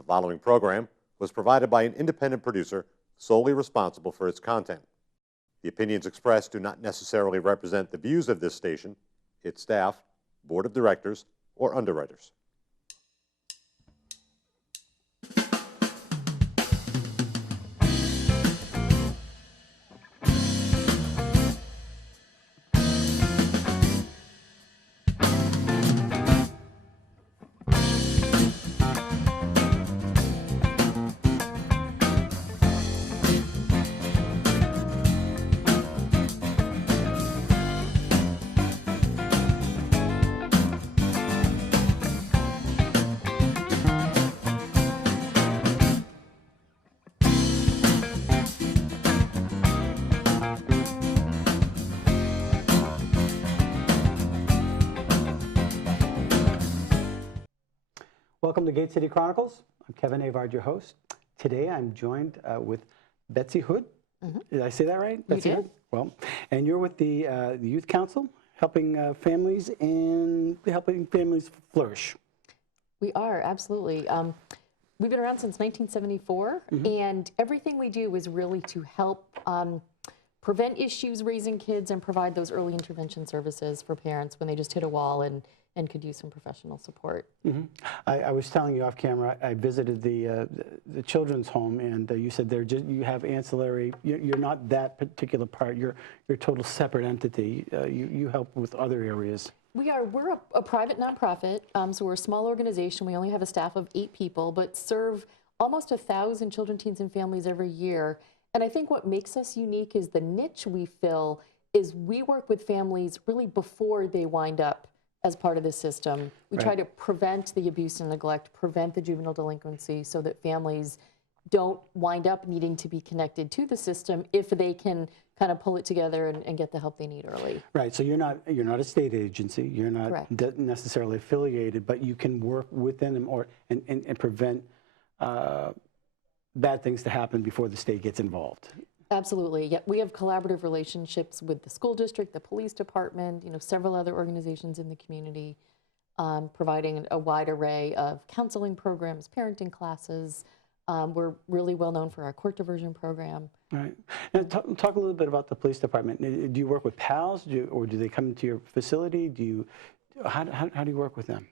The following program was provided by an independent producer solely responsible for its content. The opinions expressed do not necessarily represent the views of this station, its staff, board of directors, or underwriters. Welcome to Gate City Chronicles. I'm Kevin Avard, your host. Today I'm joined with Betsy Hood. Did I say that right? Betsy did. Hood? Well, and you're with the Youth Council, helping families flourish. We are, absolutely. We've been around since 1974, and everything we do is really to help prevent issues raising kids and provide those early intervention services for parents when they just hit a wall and could use some professional support. I was telling you off camera, I visited the children's home, and you said you have ancillary. You're not that particular part. You're a total separate entity. You help with other areas. We're a private nonprofit, so we're a small organization. We only have a staff of 8 people, but serve almost 1,000 children, teens, and families every year. And I think what makes us unique is the niche we fill is we work with families really before they wind up as part of the system. We try to prevent the abuse and neglect, prevent the juvenile delinquency so that families don't wind up needing to be connected to the system if they can kind of pull it together and get the help they need early. Right, so you're not a state agency, you're not necessarily affiliated, but you can work within them and prevent bad things to happen before the state gets involved. Absolutely. Yeah, we have collaborative relationships with the school district, the police department, several other organizations in the community, providing a wide array of counseling programs, parenting classes. We're really well known for our court diversion program. Right. And talk a little bit about the police department. Do you work with PALs, or do they come into your facility? How do you work with them?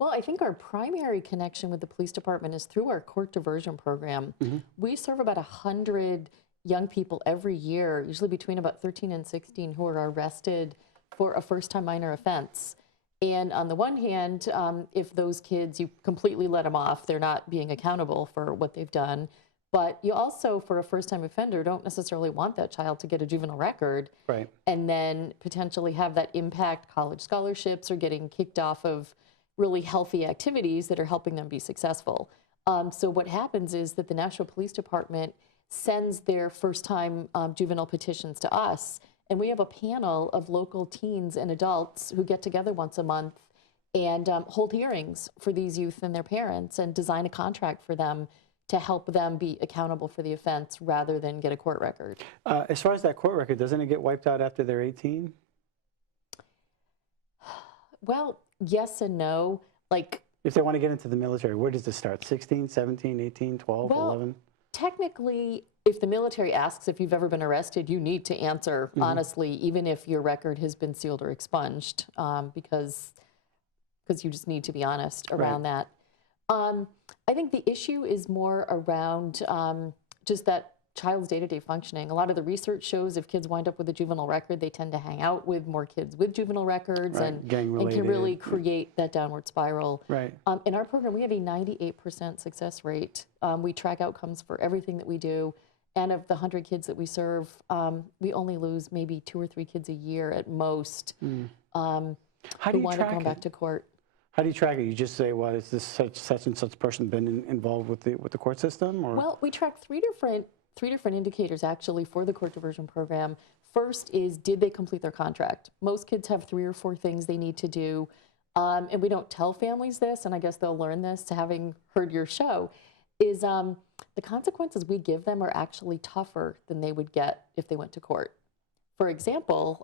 Well, I think our primary connection with the police department is through our court diversion program. We serve about 100 young people every year, usually between about 13 and 16, who are arrested for a first-time minor offense. And on the one hand, if those kids, you completely let them off, they're not being accountable for what they've done. But you also, for a first-time offender, don't necessarily want that child to get a juvenile record and then potentially have that impact college scholarships or getting kicked off of really healthy activities that are helping them be successful. So what happens is that the National Police Department sends their first-time juvenile petitions to us, and we have a panel of local teens and adults who get together once a month and hold hearings for these youth and their parents and design a contract for them to help them be accountable for the offense rather than get a court record. As far as that court record, doesn't it get wiped out after they're 18? Well, yes and no. Like, if they want to get into the military, where does this start? 16, 17, 18, 12, 11? Technically, if the military asks if you've ever been arrested, you need to answer honestly, even if your record has been sealed or expunged, because you just need to be honest around that. I think the issue is more around just that child's day-to-day functioning. A lot of the research shows if kids wind up with a juvenile record, they tend to hang out with more kids with juvenile records and can really create that downward spiral. In our program, we have a 98% success rate. We track outcomes for everything that we do. And of the 100 kids that we serve, we only lose maybe 2 or 3 kids a year at most who wind up going back to court. How do you track it? You just say, well, is this such and such person been involved with the court system? Or? Well, we track three different indicators actually for the court diversion program. First is, did they complete their contract? Most kids have 3 or 4 things they need to do. And we don't tell families this, and I guess they'll learn this to having heard your show, is the consequences we give them are actually tougher than they would get if they went to court. For example,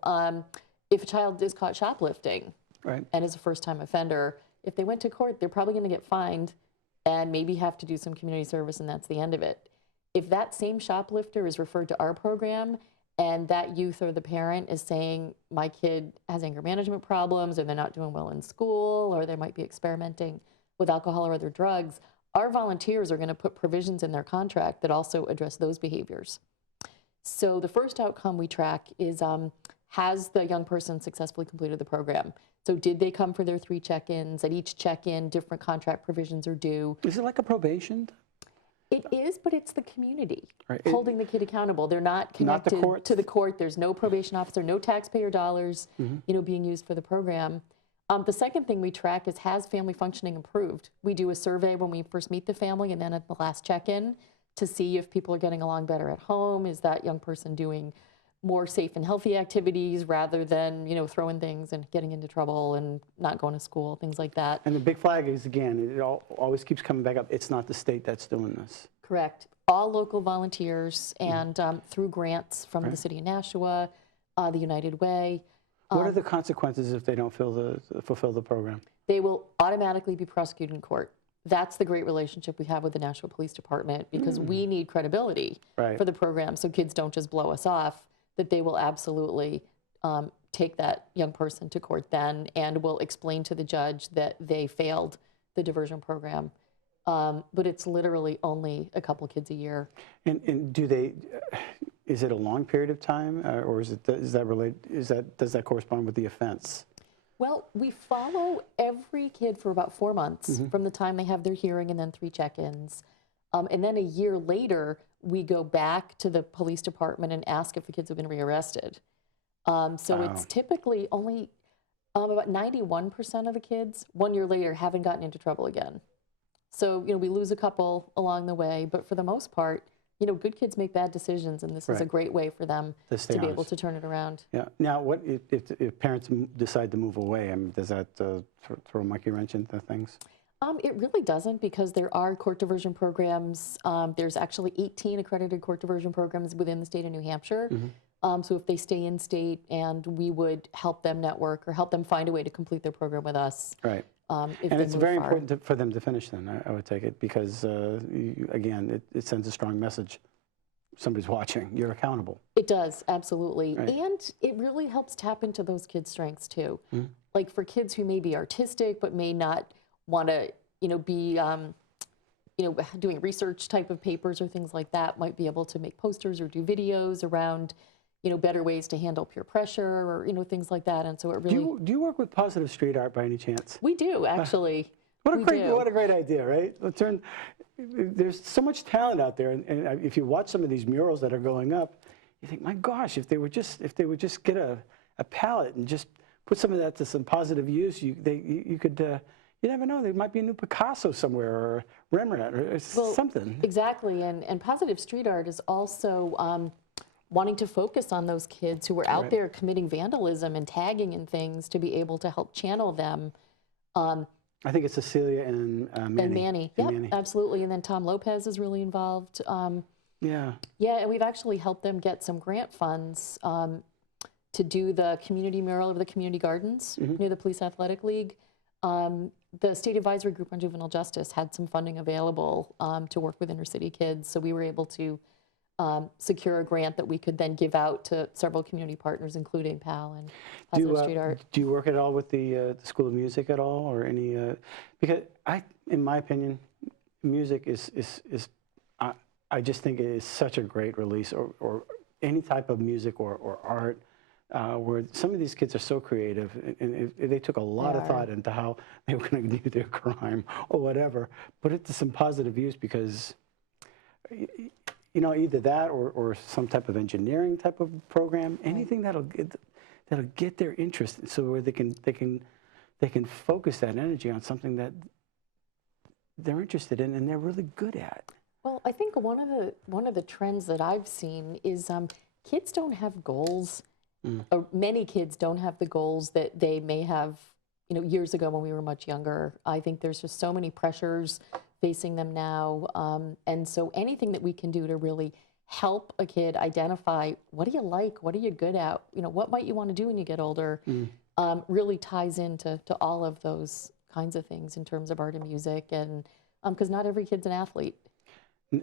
if a child is caught shoplifting and is a first-time offender, if they went to court, they're probably going to get fined and maybe have to do some community service, and that's the end of it. If that same shoplifter is referred to our program and that youth or the parent is saying, my kid has anger management problems, or they're not doing well in school, or they might be experimenting with alcohol or other drugs, our volunteers are going to put provisions in their contract that also address those behaviors. So the first outcome we track is, has the young person successfully completed the program? So did they come for their 3 check-ins? At each check-in, different contract provisions are due. Is it like a probation? It is, but it's the community Right. holding the kid accountable. They're not connected courts? to the court. There's no probation officer, no taxpayer dollars, being used for the program. The second thing we track is, has family functioning improved? We do a survey when we first meet the family and then at the last check-in to see if people are getting along better at home. Is that young person doing more safe and healthy activities rather than, throwing things and getting into trouble and not going to school, things like that. And the big flag is, again, it always keeps coming back up. It's not the state that's doing this. Correct. All local volunteers and through grants from the city of Nashua, the United Way. What are the consequences if they don't fulfill the program? They will automatically be prosecuted in court. That's the great relationship we have with the Nashua Police Department, because we need credibility for the program, so kids don't just blow us off, that they will absolutely take that young person to court then and will explain to the judge that they failed the diversion program. But it's literally only a couple kids a year. And do they? Is it a long period of time, or does that correspond with the offense? Well, we follow every kid for about 4 months from the time they have their hearing and then 3 check-ins. And then a year later, we go back to the police department and ask if the kids have been rearrested. So it's typically only about 91% of the kids 1 year later haven't gotten into trouble again. So, we lose a couple along the way, but for the most part, good kids make bad decisions, and this is a great way for them to be able to turn it around. Yeah. Now, what if parents decide to move away? I mean, does that throw a monkey wrench into things? It really doesn't, because there are court diversion programs. There's actually 18 accredited court diversion programs within the state of New Hampshire. So if they stay in state, and we would help them network or help them find a way to complete their program with us. Right. And it's very important for them to finish then, I would take it, because, again, it sends a strong message. Somebody's watching. You're accountable. It does, absolutely. Right. And it really helps tap into those kids' strengths, too. Like for kids who may be artistic but may not want to, be, doing research type of papers or things like that, might be able to make posters or do videos around, better ways to handle peer pressure or, things like that. And so it really... Do you work with positive street art by any chance? We do, actually. What a great idea, right? There's so much talent out there, and if you watch some of these murals that are going up, you think, my gosh, if they would just get a palette and just put some of that to some positive use, you could, you never know, there might be a new Picasso somewhere, or Rembrandt, or something. Exactly, and positive street art is also wanting to focus on those kids who are out there committing vandalism and tagging and things, to be able to help channel them. I think it's Cecilia and Manny. And Manny, yep, absolutely. And then Tom Lopez is really involved. Yeah, and we've actually helped them get some grant funds to do the community mural of the community gardens near the Police Athletic League. The State Advisory Group on Juvenile Justice had some funding available to work with inner city kids, so we were able to secure a grant that we could then give out to several community partners, including PAL and Positive Street Art. Do you work at all with the School of Music at all, or any? Because in my opinion, music is I just think it is such a great release, or any type of music or art, where some of these kids are so creative, and they took a lot of thought into how they were going to do their crime or whatever. Put it to some positive use, because either that or some type of engineering type of program, anything that'll get their interest, so where they can focus that energy on something that they're interested in and they're really good at. Well, I think one of the trends that I've seen is kids don't have goals. Or many kids don't have the goals that they may have, years ago when we were much younger. I think there's just so many pressures facing them now. And so anything that we can do to really help a kid identify, what do you like? What are you good at? What might you want to do when you get older? Really ties into all of those kinds of things in terms of art and music. And because not every kid's an athlete.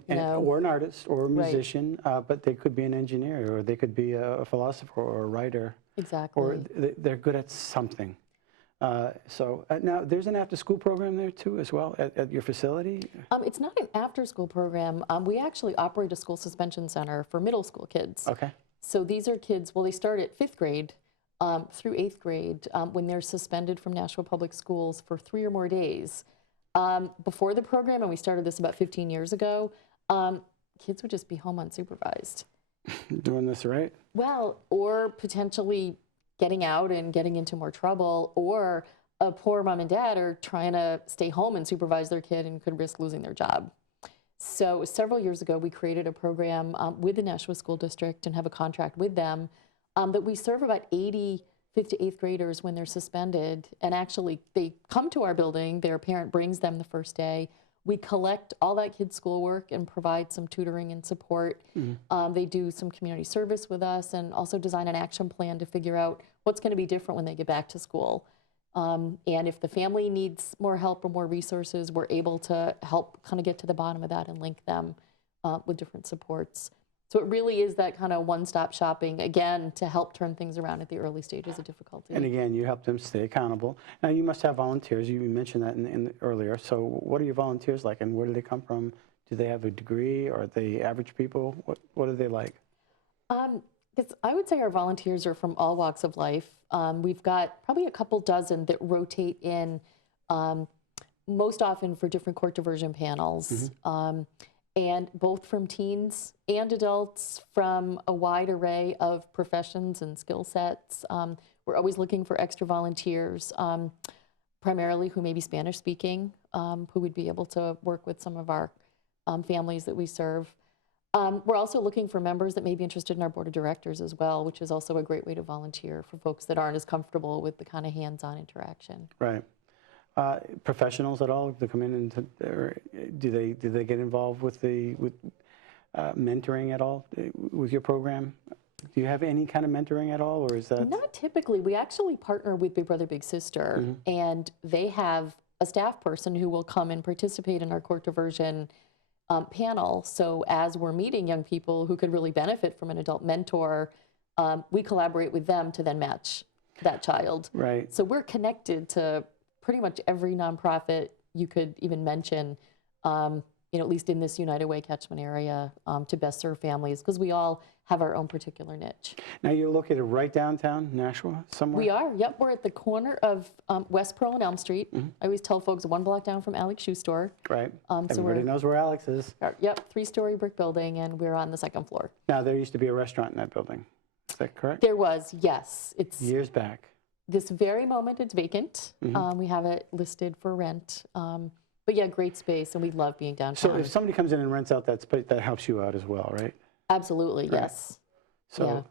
Or an artist or a Right. musician, but they could be an engineer, or they could be a philosopher or a writer, Exactly. or they're good at something. Now, there's an after-school program there too, as well, at your facility? It's not an after-school program. We actually operate a school suspension center for middle school kids. Okay. So these are kids, well, they start at 5th grade through 8th grade when they're suspended from Nashua Public Schools for 3 or more days. Before the program, and we started this about 15 years ago, kids would just be home unsupervised. Doing this right? Well, or potentially getting out and getting into more trouble, or a poor mom and dad are trying to stay home and supervise their kid and could risk losing their job. So several years ago, we created a program with the Nashua School District and have a contract with them that we serve about 80 5th to 8th graders when they're suspended. And actually, they come to our building. Their parent brings them the first day. We collect all that kid's schoolwork and provide some tutoring and support. They do some community service with us and also design an action plan to figure out what's going to be different when they get back to school. And if the family needs more help or more resources, we're able to help kind of get to the bottom of that and link them with different supports. So it really is that kind of one-stop shopping, again, to help turn things around at the early stages of difficulty. And again, you help them stay accountable. Now, you must have volunteers. You mentioned that earlier. So what are your volunteers like, and where do they come from? Do they have a degree? Or are they average people? What are they like? I would say our volunteers are from all walks of life. We've got probably a couple dozen that rotate in most often for different court diversion panels. And both from teens and adults, from a wide array of professions and skill sets. We're always looking for extra volunteers, primarily who may be Spanish speaking, who would be able to work with some of our families that we serve. We're also looking for members that may be interested in our board of directors as well, which is also a great way to volunteer for folks that aren't as comfortable with the kind of hands-on interaction. Right. Professionals at all to come in and do they get involved with mentoring at all with your program? Do you have any kind of mentoring at all, or is that not typically? We actually partner with Big Brother Big Sister, and they have a staff person who will come and participate in our court diversion panel. So as we're meeting young people who could really benefit from an adult mentor, we collaborate with them to then match that child. right? So we're connected to pretty much every nonprofit you could even mention, at least in this United Way catchment area, to best serve families, because we all have our own particular niche. Now, you're located right downtown Nashua somewhere? We are, yep. We're at the corner of West Pearl and Elm Street. I always tell folks 1 block down from Alex Shoe Store. Right. So Everybody knows where Alex is. Yep, 3-story brick building, and we're on the 2nd floor. Now, there used to be a restaurant in that building. Is that correct? There was, yes. It's Years back. this very moment it's vacant. We have it listed for rent. But yeah, great space, and we love being downtown. So if somebody comes in and rents out that space, that helps you out as well, right? Absolutely, yes. So,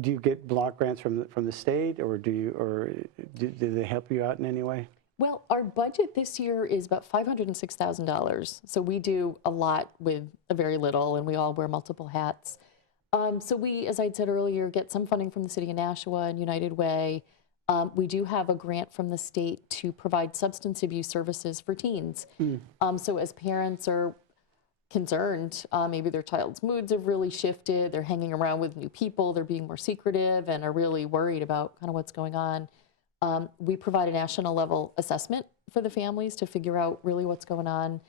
do you get block grants from the state, or do they help you out in any way? Well, our budget this year is about $506,000. So we do a lot with a very little, and we all wear multiple hats. So we, as I said earlier, get some funding from the City of Nashua and United Way. We do have a grant from the state to provide substance abuse services for teens. So as parents are concerned, maybe their child's moods have really shifted, they're hanging around with new people, they're being more secretive, and are really worried about kind of what's going on. We provide a national level assessment for the families to figure out really what's going on,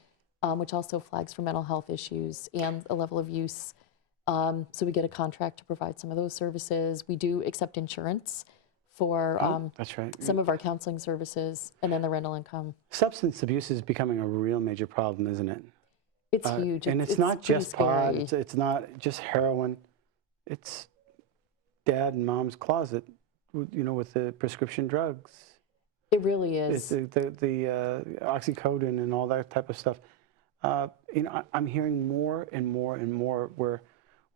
which also flags for mental health issues and a level of use. So we get a contract to provide some of those services. We do accept insurance for that's right. some of our counseling services, and then the rental income. Substance abuse is becoming a real major problem, isn't it? It's huge. And it's not pretty just pot, scary. it's not just heroin. It's dad and mom's closet, with the prescription drugs. It really It's is. the oxycodone and all that type of stuff. I'm hearing more and more and more where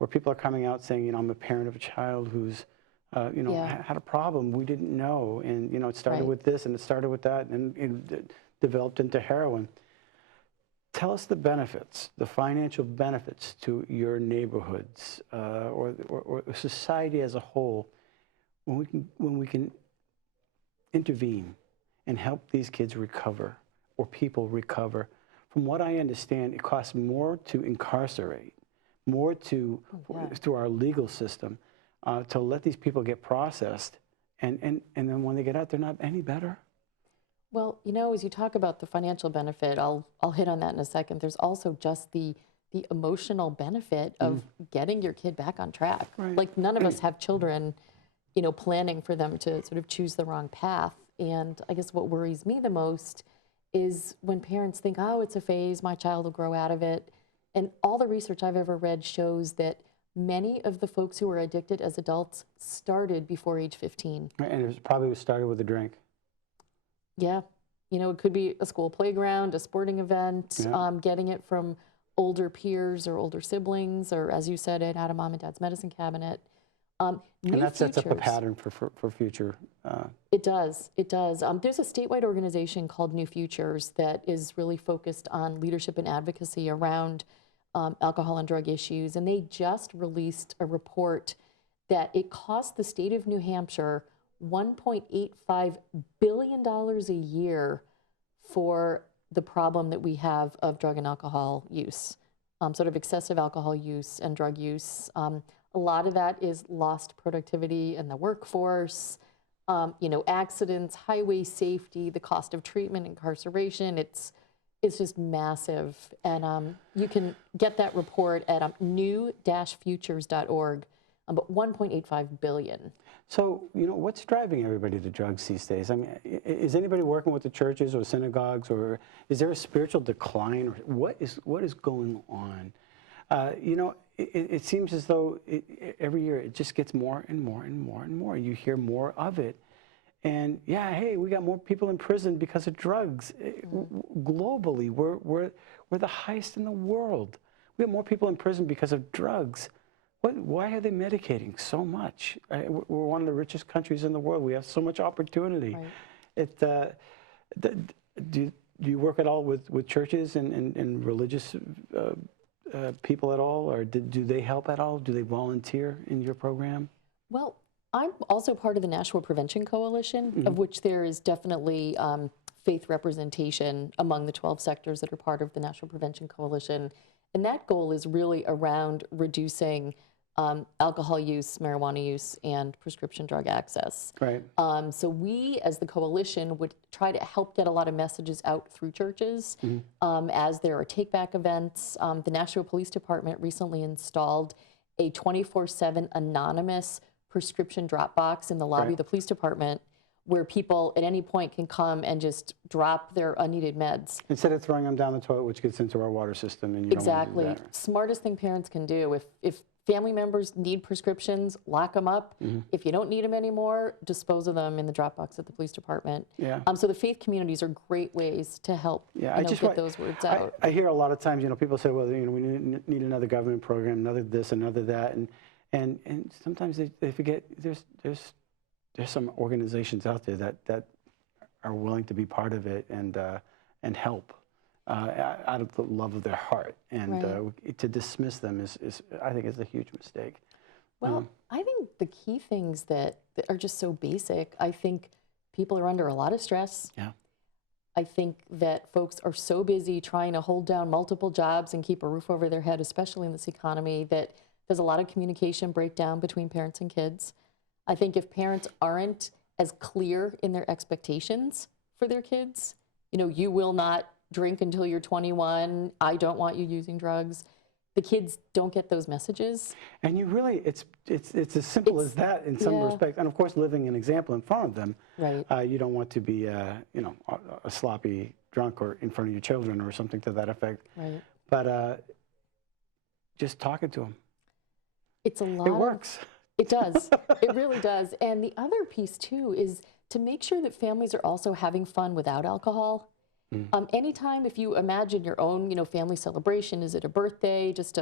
people are coming out saying, I'm a parent of a child who's, had a problem we didn't know, and it started with this and it started with that, and it developed into heroin. Tell us the benefits, the financial benefits to your neighborhoods or society as a whole when we can intervene and help these kids recover, or people recover from what I understand, it costs more to incarcerate, more to, through our legal system, to let these people get processed. And then when they get out, they're not any better. Well, as you talk about the financial benefit, I'll hit on that in a second. There's also just the emotional benefit of getting your kid back on track. Right. Like none of us have children, planning for them to sort of choose the wrong path. And I guess what worries me the most is when parents think, oh, it's a phase, my child will grow out of it. And all the research I've ever read shows that many of the folks who are addicted as adults started before age 15. And it probably started with a drink. Yeah. It could be a school playground, a sporting event, getting it from older peers or older siblings, or as you said, it at a mom and dad's medicine cabinet. And that sets up a pattern for future. It does. It does. There's a statewide organization called New Futures that is really focused on leadership and advocacy around alcohol and drug issues. And they just released a report that it cost the state of New Hampshire $1.85 billion a year for the problem that we have of drug and alcohol use, sort of excessive alcohol use and drug use. A lot of that is lost productivity in the workforce, accidents, highway safety, the cost of treatment, incarceration. It's just massive. And you can get that report at new-futures.org, but $1.85 billion. So, what's driving everybody to drugs these days? I mean, is anybody working with the churches or synagogues, or is there a spiritual decline? Or what is going on? It seems as though every year it just gets more and more and more and more. You hear more of it. And hey, we got more people in prison because of drugs. Globally, we're the highest in the world. We have more people in prison because of drugs. Why are they medicating so much? We're one of the richest countries in the world. We have so much opportunity. Right. Do you work at all with churches and religious people at all, or do they help at all? Do they volunteer in your program? Well, I'm also part of the National Prevention Coalition, of which there is definitely faith representation among the 12 sectors that are part of the National Prevention Coalition. And that goal is really around reducing alcohol use, marijuana use, and prescription drug access. Right. So we, as the coalition, would try to help get a lot of messages out through churches as there are take-back events. The Nashville Police Department recently installed a 24/7 anonymous prescription drop box in the lobby of the police department, where people at any point can come and just drop their unneeded meds. Instead of throwing them down the toilet, which gets into our water system, and you Exactly. don't want to do that. Smartest thing parents can do. If family members need prescriptions, lock them up. If you don't need them anymore, dispose of them in the drop box at the police department. Yeah. So the faith communities are great ways to help get those words out. I hear a lot of times, people say, well, we need another government program, another this, another that, and sometimes they forget there's some organizations out there that are willing to be part of it and help out of the love of their heart. And to dismiss them is I think, is a huge mistake. Well, I think the key things that are just so basic, I think people are under a lot of stress. Yeah. I think that folks are so busy trying to hold down multiple jobs and keep a roof over their head, especially in this economy, that there's a lot of communication breakdown between parents and kids. I think if parents aren't as clear in their expectations for their kids, you will not drink until you're 21, I don't want you using drugs, the kids don't get those messages. And you really, it's as simple as that in some respect. And of course, living an example in front of them. Right. You don't want to be, a sloppy drunk or in front of your children or something to that effect. Right. But just talking to them. It's a lot. It works. It does. It really does. And the other piece, too, is to make sure that families are also having fun without alcohol. Anytime, if you imagine your own, family celebration, is it a birthday, just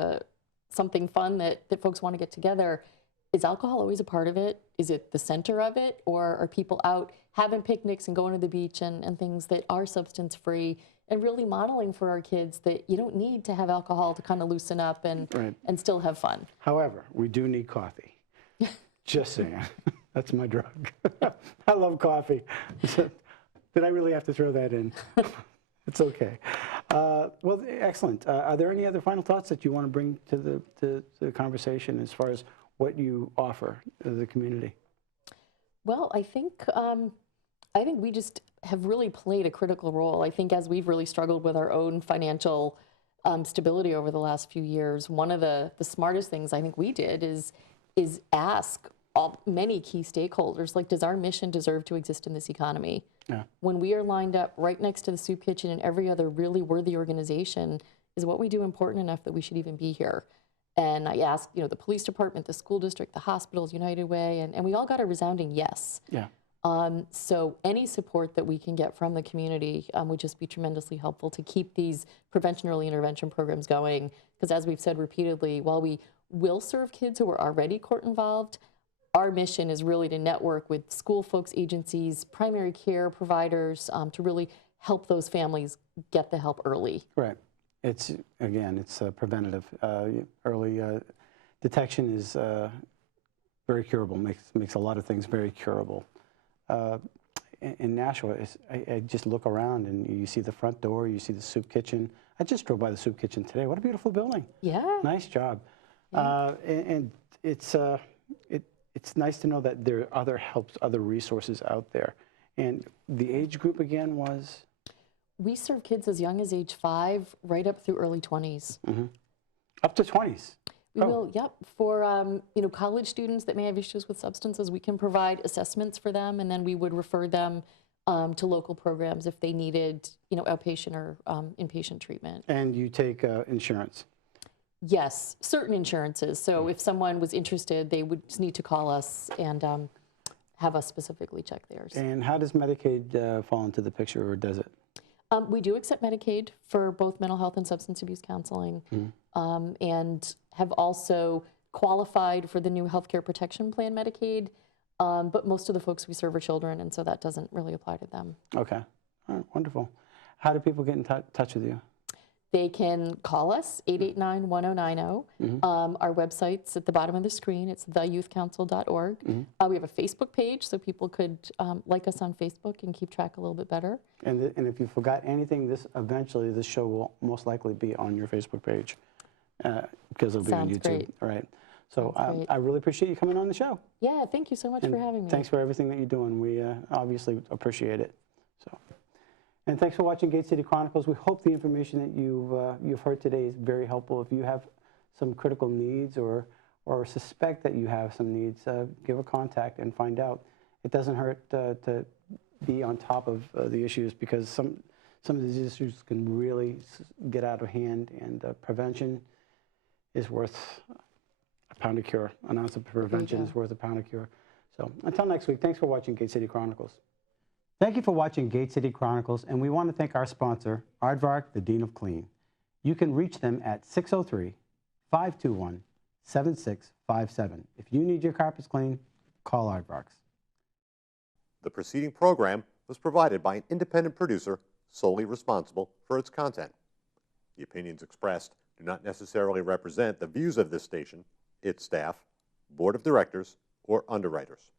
something fun that folks want to get together, is alcohol always a part of it? Is it the center of it? Or are people out having picnics and going to the beach and things that are substance-free, and really modeling for our kids that you don't need to have alcohol to kind of loosen up and still have fun? However, we do need coffee. Just saying. That's my drug. I love coffee. Did I really have to throw that in? It's okay. Well, excellent. Are there any other final thoughts that you want to bring to the conversation as far as what you offer the community? Well, I think we just have really played a critical role. I think as we've really struggled with our own financial stability over the last few years, one of the smartest things I think we did is ask many key stakeholders, like, does our mission deserve to exist in this economy? Yeah. When we are lined up right next to the soup kitchen and every other really worthy organization, is what we do important enough that we should even be here? And I asked, the police department, the school district, the hospitals, United Way, and we all got a resounding yes. Yeah. So any support that we can get from the community would just be tremendously helpful to keep these prevention early intervention programs going. Because as we've said repeatedly, while we will serve kids who are already court involved, our mission is really to network with school folks, agencies, primary care providers to really help those families get the help early. Right. It's preventative. Early detection is very curable. Makes a lot of things very curable. In Nashua, I just look around and you see the front door, you see the soup kitchen. I just drove by the soup kitchen today. What a beautiful building. Yeah. Nice job. Yeah. And it's nice to know that there are other resources out there. And the age group again was? We serve kids as young as age 5, right up through early 20s. Mm-hmm. Up to 20s? We will, yep. For college students that may have issues with substances, we can provide assessments for them, and then we would refer them to local programs if they needed, outpatient or inpatient treatment. And you take insurance? Yes, certain insurances. So if someone was interested, they would just need to call us and have us specifically check theirs. And how does Medicaid fall into the picture, or does it? We do accept Medicaid for both mental health and substance abuse counseling, and have also qualified for the new healthcare protection plan Medicaid, but most of the folks we serve are children, and so that doesn't really apply to them. Okay. All right, wonderful. How do people get in touch with you? They can call us, 889-1090. Our website's at the bottom of the screen. It's theyouthcouncil.org. We have a Facebook page, so people could like us on Facebook and keep track a little bit better. And if you forgot anything, eventually this show will most likely be on your Facebook page because it'll be on YouTube. Great. All right. So I really appreciate you coming on the show. Yeah, thank you so much for having me. Thanks for everything that you're doing. We obviously appreciate it. And thanks for watching Gate City Chronicles. We hope the information that you've heard today is very helpful. If you have some critical needs or suspect that you have some needs, give a contact and find out. It doesn't hurt to be on top of the issues, because some of these issues can really get out of hand, and prevention is worth a pound of cure. An ounce of prevention is worth a pound of cure. So until next week, thanks for watching Gate City Chronicles. Thank you for watching Gate City Chronicles, and we want to thank our sponsor, Avard, the Dean of Clean. You can reach them at 603-521-7657. If you need your carpets cleaned, call Avard. The preceding program was provided by an independent producer solely responsible for its content. The opinions expressed do not necessarily represent the views of this station, its staff, board of directors, or underwriters.